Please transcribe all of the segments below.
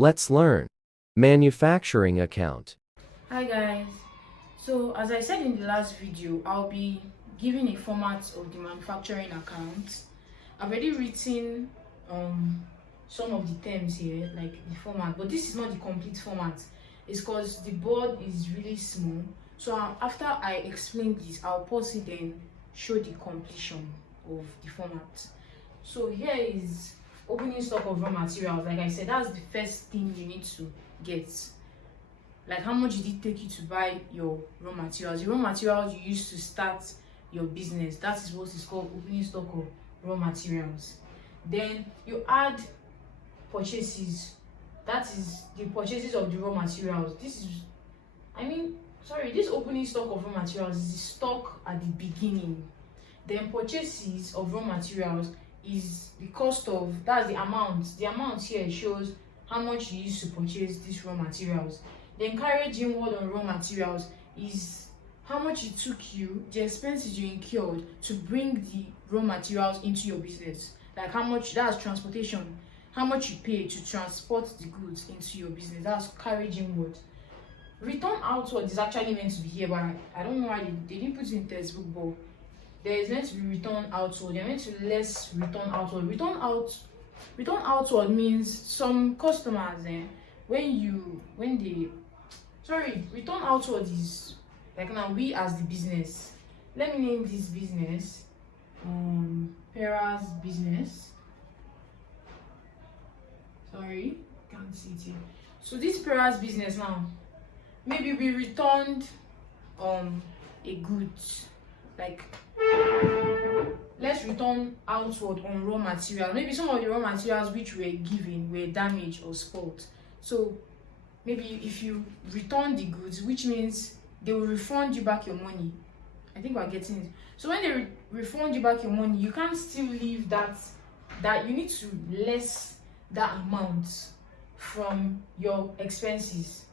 Let's learn. Manufacturing account. Hi guys. So as I said in the last video, I'll be giving a format of the manufacturing account. I've already written some of the terms here, like the format, but this is not the complete format. It's because the board is really small. So after I explain this, I'll pause it and show the completion of the format. So here is opening stock of raw materials. Like I said, that's the first thing you need to get. Like, how much did it take you to buy your raw materials? The raw materials you use to start your business, that is what is called opening stock of raw materials. Then you add purchases. That is the purchases of the raw materials. This opening stock of raw materials is the stock at the beginning. Then purchases of raw materials is the cost of, that's the amount. The amount here shows how much you use to purchase these raw materials. Then carriage inward on raw materials is how much it took you, the expenses you incurred to bring the raw materials into your business. Like how much, that's transportation, how much you pay to transport the goods into your business. That's carriage inward. Return outward is actually meant to be here, but I don't know why they didn't put it in textbook, but there is meant to be return outward. They're meant to less return outward. Return outward means some customers, return outward is like, now we as the business, let me name this business Pera's business. Sorry, can't see it here. So this Pera's business, now maybe we returned a goods, like let's return outward on raw material. Maybe some of the raw materials which were given were damaged or spoiled. So maybe if you return the goods, which means they will refund you back your money. I think we're getting it. So when they refund you back your money, you can't still leave that you need to less that amount from your expenses.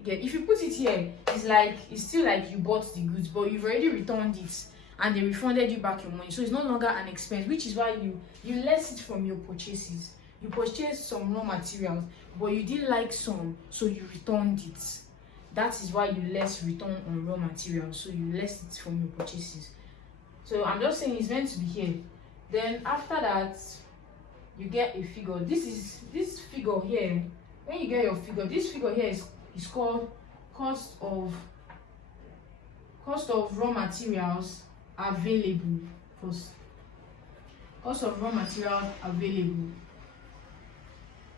Okay, if you put it here, it's still like you bought the goods, but you've already returned it and they refunded you back your money. So it's no longer an expense, which is why you less it from your purchases. You purchased some raw materials, but you didn't like some, so you returned it. That is why you less return on raw materials, so you less it from your purchases. So I'm just saying it's meant to be here. Then after that, you get a figure. This figure here. When you get your figure, this figure here is called cost of raw materials available. Cost of raw materials available.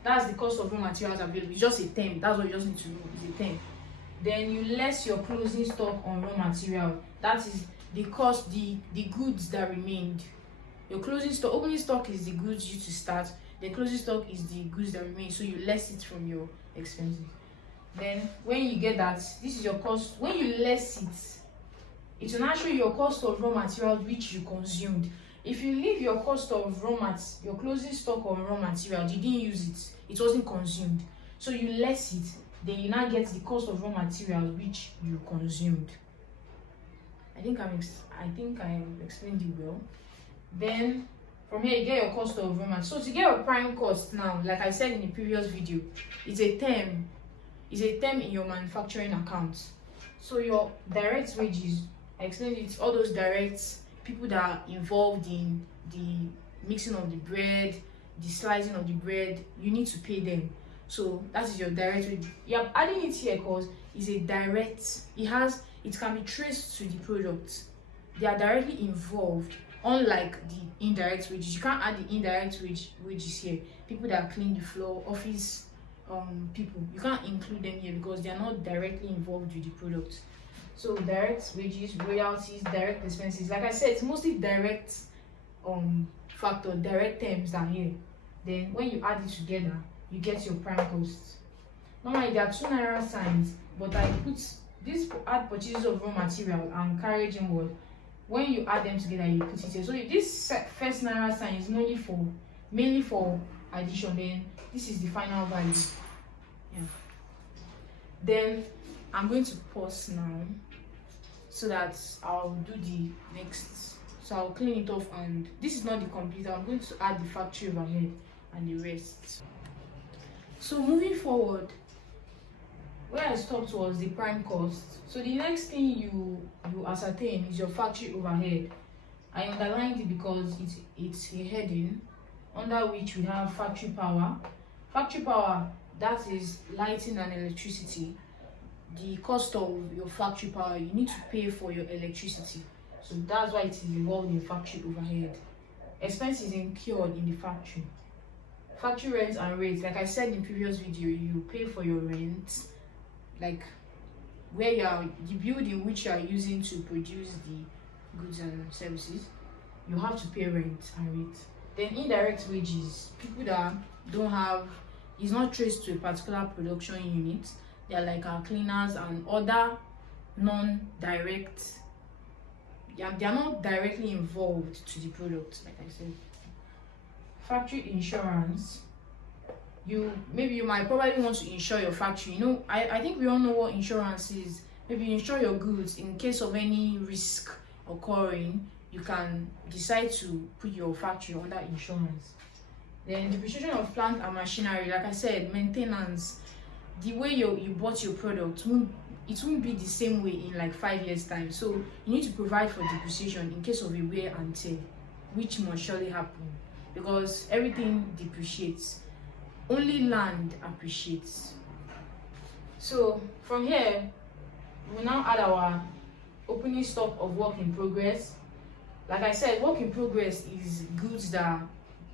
That's the cost of raw materials available. It's just a term. That's what you just need to know. It's a term. Then you less your closing stock on raw material. That is the cost, the goods that remained. Your closing stock, opening stock is the goods you to start. The closing stock is the goods that remain. So you less it from your expenses. Then when you get that, this is your cost. When you less it will now show your cost of raw materials which you consumed. If you leave your cost of your closing stock on raw material, you didn't use it, it wasn't consumed. So you less it, then you now get the cost of raw materials which you consumed. I think I explained it well. Then from here you get your cost of raw materials. So to get your prime cost now, like I said in the previous video, it's a term. It's a term in your manufacturing account. So your direct wages, I explained it, all those directs, people that are involved in the mixing of the bread, the slicing of the bread, you need to pay them. So that is your direct wage. You're adding it here because it's a direct, it can be traced to the product. They are directly involved, unlike the indirect wages. You can't add the indirect wages here. People that clean the floor, office people, you can't include them here because they are not directly involved with the product. So direct wages, royalties, direct expenses, like I said, it's mostly direct factor, direct terms are here. Then when you add it together, you get your prime cost. Normally there are 2 naira signs, but I put this add purchases of raw material and carriage inward. When you add them together, you put it here. So if this first naira sign is mainly for addition, then this is the final value. Yeah. Then I'm going to pause now so that I'll do the next. So I'll clean it off, and this is not the complete. I'm going to add the factory overhead and the rest. So moving forward, where I stopped was the prime cost. So the next thing you ascertain is your factory overhead. I underlined it because it's a heading under which we have factory power. Factory power, that is lighting and electricity. The cost of your factory power, you need to pay for your electricity. So that's why it is involved in factory overhead. Expenses incurred in the factory. Factory rent and rates, like I said in previous video, you pay for your rent, like where the building which you are using to produce the goods and services, you have to pay rent and rate. Then indirect wages, people that don't have, is not traced to a particular production unit. They are like our cleaners and other non-direct, they are not directly involved to the product, like I said. Factory insurance, you might probably want to insure your factory. I think we all know what insurance is. Maybe you insure your goods in case of any risk occurring. You can decide to put your factory under insurance. Then depreciation of plant and machinery, like I said, maintenance. The way you bought your product it won't be the same way in like 5 years time. So you need to provide for depreciation in case of a wear and tear, which must surely happen because everything depreciates. Only land appreciates. So from here, we'll now add our opening stock of work in progress. Like I said, work in progress is goods that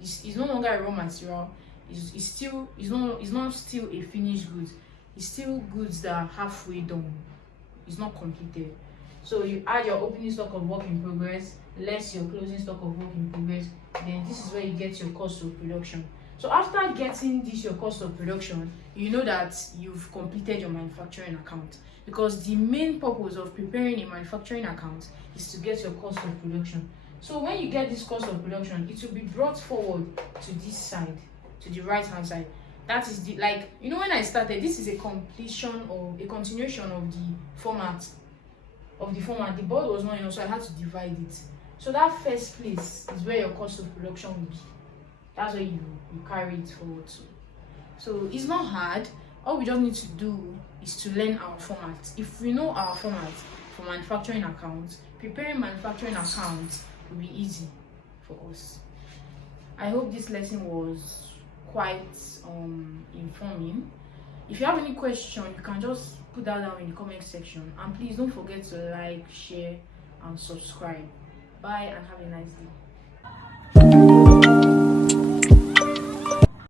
is no longer a raw material. It's not still a finished good. It's still goods that are halfway done. It's not completed. So you add your opening stock of work in progress, less your closing stock of work in progress. Then this is where you get your cost of production. So after getting this your cost of production, you know that you've completed your manufacturing account, because the main purpose of preparing a manufacturing account is to get your cost of production. So when you get this cost of production, it will be brought forward to this side, to the right hand side. That is the, like, when I started, this is a completion or a continuation of the format. The board was not enough, so I had to divide it. So that first place is where your cost of production will be. That's where you carry it forward to. So it's not hard. All we just need to do is to learn our format. If we know our format for manufacturing accounts, preparing manufacturing accounts will be easy for us. I hope this lesson was quite informing. If you have any question, you can just put that down in the comment section, and please don't forget to like, share and subscribe. Bye and have a nice day.